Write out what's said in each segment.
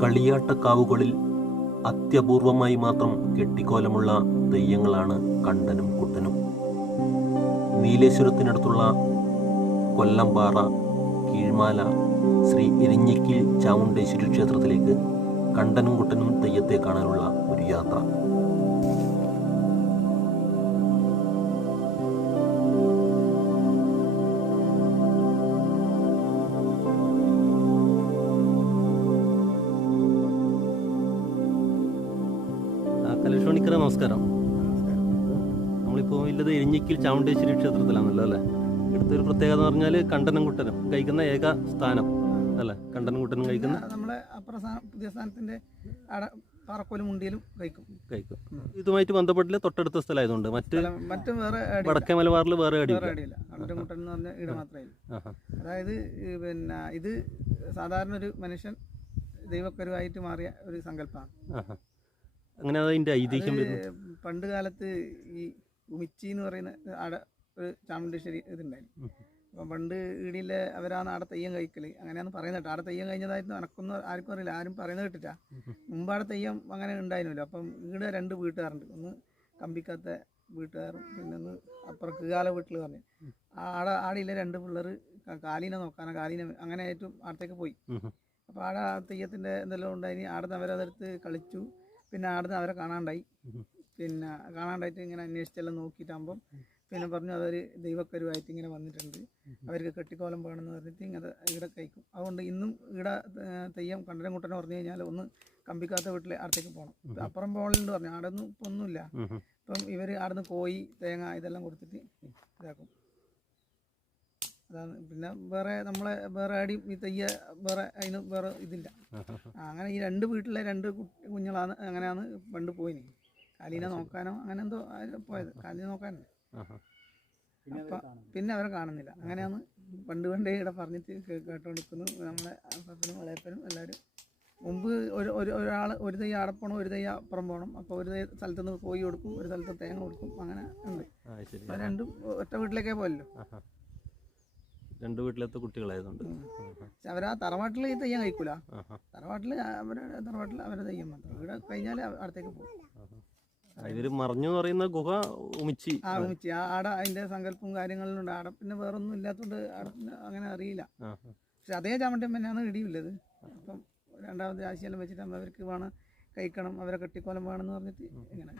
കളിയാട്ടക്കാവുകളിൽ അത്യപൂർവമായി മാത്രം കെട്ടിക്കോലമുള്ള തെയ്യങ്ങളാണ് കണ്ടനും കുട്ടനും. നീലേശ്വരത്തിനടുത്തുള്ള കൊല്ലംപാറ കീഴ്മാല ശ്രീ ഇരിഞ്ഞിക്കിൽ ചാമുണ്ടേശ്വരി ക്ഷേത്രത്തിലേക്ക് കണ്ടനും കുട്ടനും തെയ്യത്തെ കാണാനുള്ള ഒരു യാത്ര. നമസ്കാരം. നമ്മളിപ്പോൾ ഇല്ലത് ഇരിഞ്ഞിക്കിൽ ചാമുണ്ടേശ്വരി ക്ഷേത്രത്തിലാണല്ലോ അല്ലേ? ഇവിടുത്തെ ഒരു പ്രത്യേകത എന്ന് പറഞ്ഞാൽ കണ്ടനം കുട്ടനും കഴിക്കുന്ന ഏക സ്ഥാനം അല്ലേ? കണ്ടനം കുട്ടനും കഴിക്കുന്ന നമ്മളെ അപ്പുറ പുതിയ സ്ഥാനത്തിന്റെ പാറക്കോലും മുണ്ടിയിലും കഴിക്കും. കഴിക്കും. ഇതുമായിട്ട് ബന്ധപ്പെട്ടില്ല തൊട്ടടുത്ത സ്ഥലമായതുകൊണ്ട്. മറ്റ് മറ്റ് വേറെ. വടക്കേ മലബാറിൽ വേറെ വേറെ അടിയില്ല അടിയില്ല കണ്ടമുട്ടൻ എന്ന് പറഞ്ഞ ഇട മാത്രമേ അതായത് പിന്നെ ഇത് സാധാരണ ഒരു മനുഷ്യൻ ദൈവക്കരുവായിട്ട് മാറിയ ഒരു സങ്കല്പമാണ്. അങ്ങനെ അതിന്റെ ഐതിഹ്യം പണ്ട് കാലത്ത് ഈ ഉമിച്ചി എന്ന് പറയുന്ന ആടെ ഒരു ചാമുണ്ടേശ്വരി ഇതുണ്ടായിരുന്നു. അപ്പം പണ്ട് ഈടിയിലെ അവരാണ് ആടെ തെയ്യം കഴിക്കൽ. അങ്ങനെയാണ് പറയുന്നത് കേട്ടോ. ആടെ തെയ്യം കഴിഞ്ഞതായിട്ട് നടക്കുന്ന ആർക്കും അറിയില്ല. ആരും പറയുന്നത് കേട്ടിട്ടാ. ഉം. മുമ്പ് ആടെ തെയ്യം അങ്ങനെ ഉണ്ടായിരുന്നല്ലോ. അപ്പം ഈടെ രണ്ട് വീട്ടുകാരുണ്ട്. ഒന്ന് കമ്പിക്കാത്ത വീട്ടുകാരും പിന്നെ ഒന്ന് അപ്പുറം കീകാല വീട്ടിൽ പറഞ്ഞു. ആടെ ആടിയിലെ രണ്ട് പിള്ളേർ കാലീനെ നോക്കാനോ. കാലീനെ അങ്ങനെ ആയിട്ടും ആടത്തേക്ക് പോയി. അപ്പോൾ ആടെ തെയ്യത്തിന്റെ എന്തെല്ലാം ഉണ്ടായിനി ആടുന്ന് അവരതെടുത്ത് കളിച്ചു. പിന്നെ ആടുന്ന് അവരെ കാണാണ്ടായി. പിന്നെ കാണാണ്ടായിട്ട് ഇങ്ങനെ അന്വേഷിച്ചെല്ലാം നോക്കിയിട്ടാകുമ്പം പിന്നെ പറഞ്ഞു അതൊരു ദൈവക്കരുവായിട്ട് ഇങ്ങനെ വന്നിട്ടുണ്ട്. അവർക്ക് കെട്ടിക്കോലം വേണമെന്ന് പറഞ്ഞിട്ട് ഇങ്ങനെ ഇവിടെ കഴിക്കും അതുകൊണ്ട് ഇന്നും ഇവിടെ തെയ്യം കണ്ടനംകുട്ടനെ പറഞ്ഞു കഴിഞ്ഞാൽ ഒന്ന് കമ്പിക്കാത്ത വീട്ടിലെ അടുത്തേക്ക് പോകണം അപ്പുറം പോകലുണ്ട് പറഞ്ഞു. അവിടെ ഒന്നും ഇപ്പം ഒന്നുമില്ല. ഇപ്പം ഇവർ അവിടുന്ന് കോയി തേങ്ങ ഇതെല്ലാം കൊടുത്തിട്ട് ഇതാക്കും. അതാണ്. പിന്നെ വേറെ നമ്മളെ വേറെ ആടിയും ഈ തെയ്യ വേറെ അതിന് വേറെ ഇതില്ല. അങ്ങനെ ഈ രണ്ട് വീട്ടിലെ രണ്ട് കുഞ്ഞുങ്ങളാണ് അങ്ങനെയാണ് പണ്ട് പോയിന്. കാലീനെ നോക്കാനോ അങ്ങനെ എന്തോ പോയത്. കാലീനെ നോക്കാനോ. അപ്പം പിന്നെ അവരെ കാണുന്നില്ല. അങ്ങനെയാണ് പണ്ട് പണ്ടേ ഇവിടെ പറഞ്ഞിട്ട് കേട്ടുകൊടുക്കുന്നു കേട്ടോണ്ടിരിക്കുന്നു നമ്മളെ അപ്പനും വളയപ്പനും എല്ലാവരും മുമ്പ് ഒരു ഒരു ഒരാൾ ഒരു തൈ ആടെ പോകണം ഒരു തൈ അപ്പുറം പോകണം അപ്പോൾ ഒരു തൈ സ്ഥലത്ത് നിന്ന് കോഴി കൊടുക്കും ഒരു സ്ഥലത്ത് തേങ്ങ കൊടുക്കും. അങ്ങനെ ഉണ്ട്. ആ, ശരി. ഇപ്പം രണ്ടും ഒറ്റ വീട്ടിലേക്കേ പോയല്ലോ ആഹാ. രണ്ട് വീട്ടിലത്തെ കുട്ടികളായതുകൊണ്ട്. അവരാ തറവാട്ടിൽ ഈ തെയ്യം കഴിക്കൂല. തറവാട്ടിൽ അവരുടെ തറവാട്ടിൽ അവരുടെ തെയ്യം മാത്രം. ഇവിടെ കഴിഞ്ഞാൽ അടുത്തേക്ക് പോകും ഇവർ മറിഞ്ഞു പറയുന്ന ഗുഹ ഉമിച്ചി. ആ ഉമിച്ചി. ആടെ അതിന്റെ സങ്കല്പവും കാര്യങ്ങളിലുണ്ട്. ആടെ പിന്നെ വേറൊന്നും ഇല്ലാത്തതുകൊണ്ട് ആടെ പിന്നെ അങ്ങനെ അറിയില്ല. പക്ഷെ അതേ ചാമട്ടൻ തന്നെയാണ് ഇടിയുള്ളത് അപ്പം രണ്ടാമത് രാശിയെല്ലാം വെച്ചിട്ട് അവർക്ക് വേണം കഴിക്കണം അവരെ കെട്ടിക്കോലം വേണം എന്ന് പറഞ്ഞിട്ട് ഇങ്ങനെ.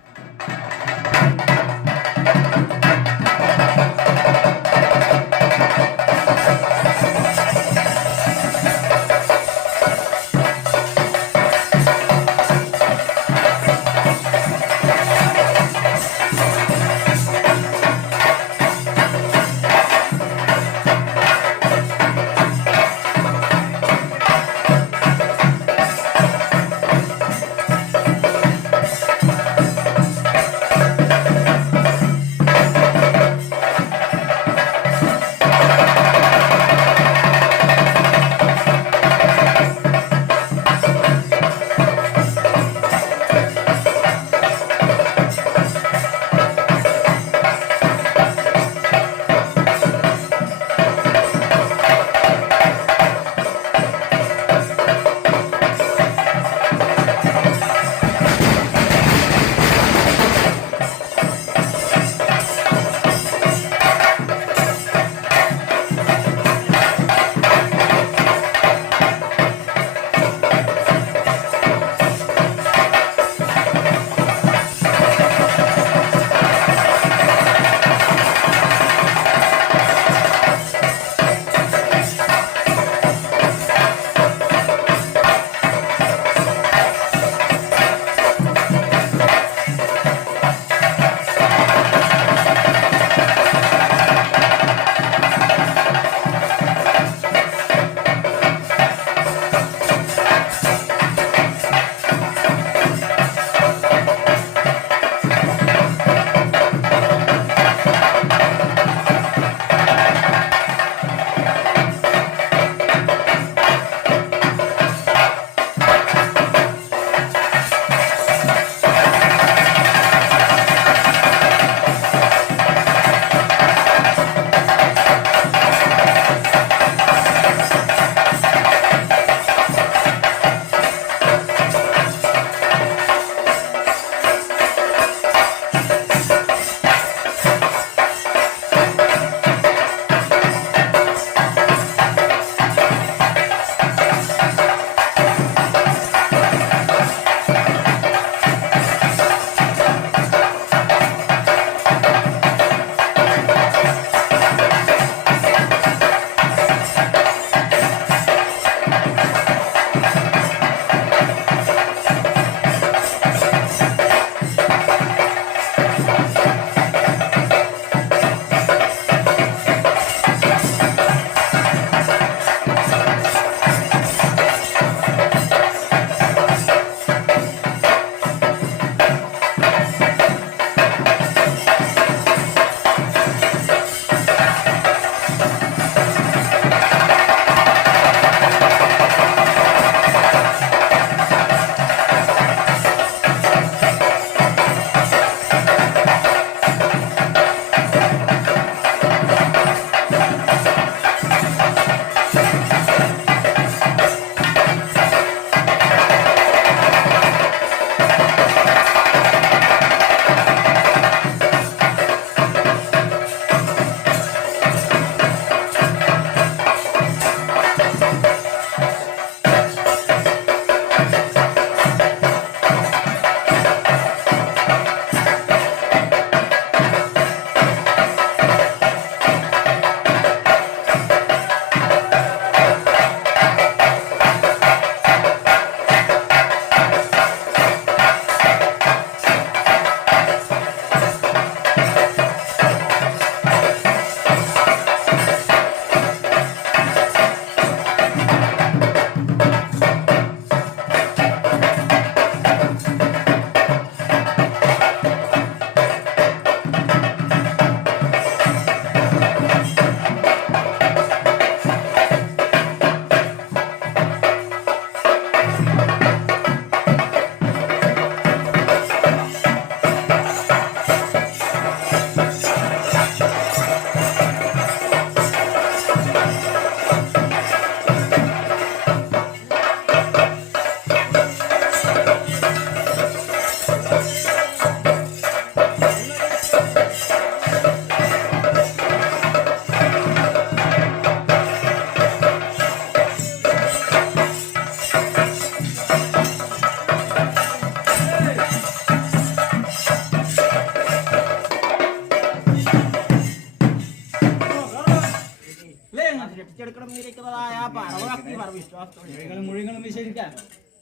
സൃഷ്ടിച്ചെടുക്കണമെന്നിരിക്കുന്നതായ പരമശക്തി പരമവിശ്വാസത്തോടെ മുഴുവനും വിശ്വസിക്കാം.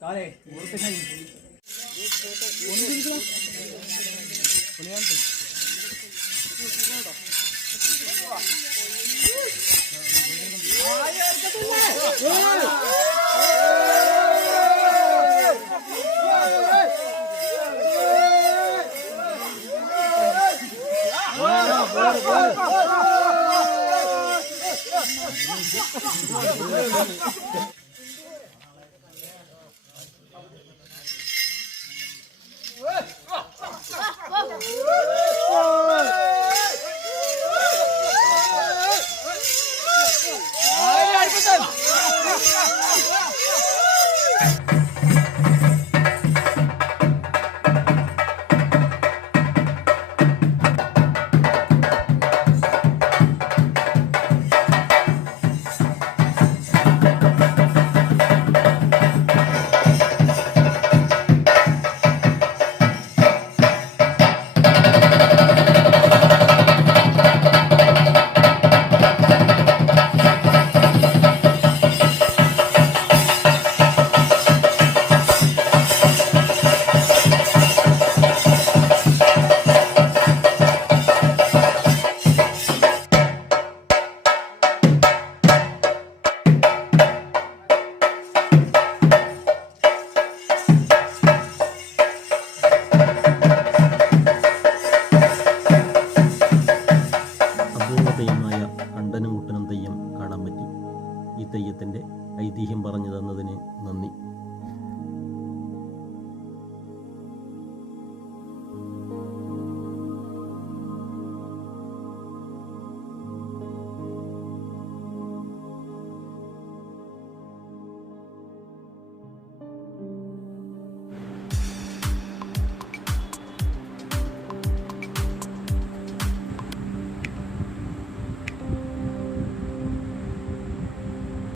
കാലേ ഓർക്കുന്ന Oh,